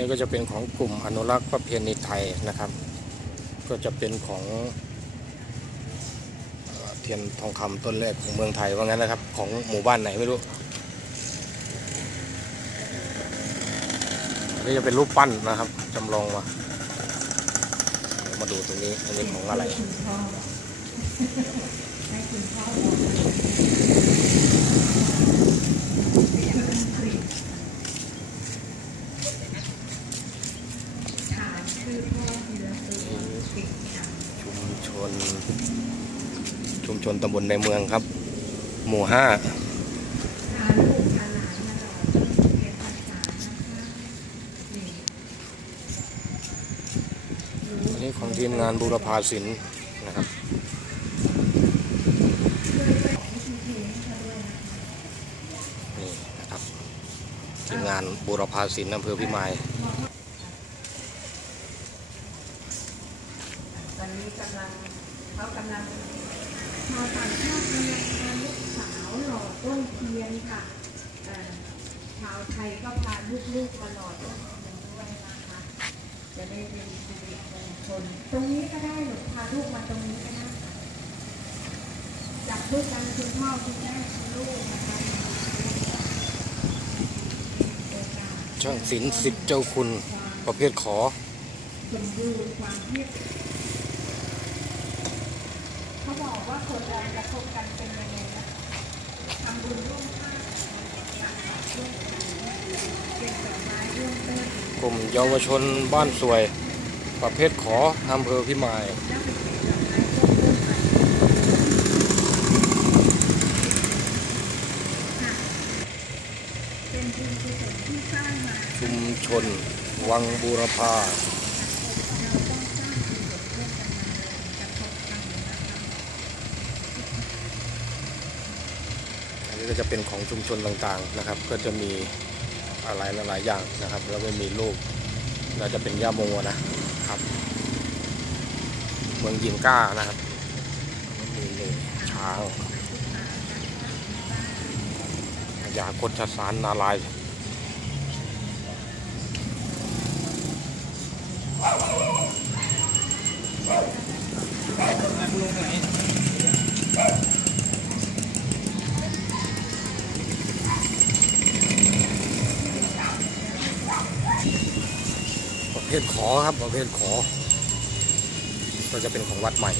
นี้ก็จะเป็นของกลุ่มอนุรักษ์ประเพณีไทยนะครับ ก็จะเป็นของเทียนทองคำต้นแรกของเมืองไทยว่างั้นนะครับ ของหมู่บ้านไหนไม่รู้นนี้จะเป็นรูปปั้นนะครับจำลองมามาดูตรงนี้อันนี้ของอะไร ชุมชนชุมชนตำบลในเมืองครับ หมู่ห้าอันนี้ของทีมงานบูรพาศิลป์นะครับนี่นะครับทีมงานบูรพาศิลป์อำเภอพิมายตอนนี้กำลังำลังชาวต่างชาติกำลังพาลูกสาวหล่อต้นเทียนค่ะชาวไทยก็พาลูกๆมาหล่อต้นเทียนด้วยนะคะจะได้เป็นสิริมงคลตรงนี้ก็ได้หนูพาลูกมาตรงนี้ก็ได้ค่ะจับลูกกันคุณพ่อคุณแม่คุณลูกนะคะช่างศิลป์สิทธิ์เจ้าคุณประเภทขอสมบูรณ์ความ เขาบอกว่าคนเราจะคบกันเป็นยังไงนะทำบุญร่วมชาติตักบาตรร่วมกันเก็บดอกไม้ร่วมต้นกลุ่มเยาวชนบ้านสวย ประเภทขออำเภอพิมาย แล้วไปเก็บดอกไม้ร่วมต้นกันค่ะเป็นบุญกุศลที่สร้างมาชุมชน วังบูรพา เราต้องสร้างกุศลร่วมกันมาเลยจะคบกันนะคะ อั นี้ก็จะเป็นของชุมชนต่างๆนะครับ ก็จะมีอะไรหลายๆอย่างนะครับ แล้วก็มีลูกน่าจะเป็นย่าโมนะครับ เมืองยิงก้านะครับมีช้างยาโคชสารนาราย เภทขอครับประเภทขอ ก็จะเป็นของวัดใหม่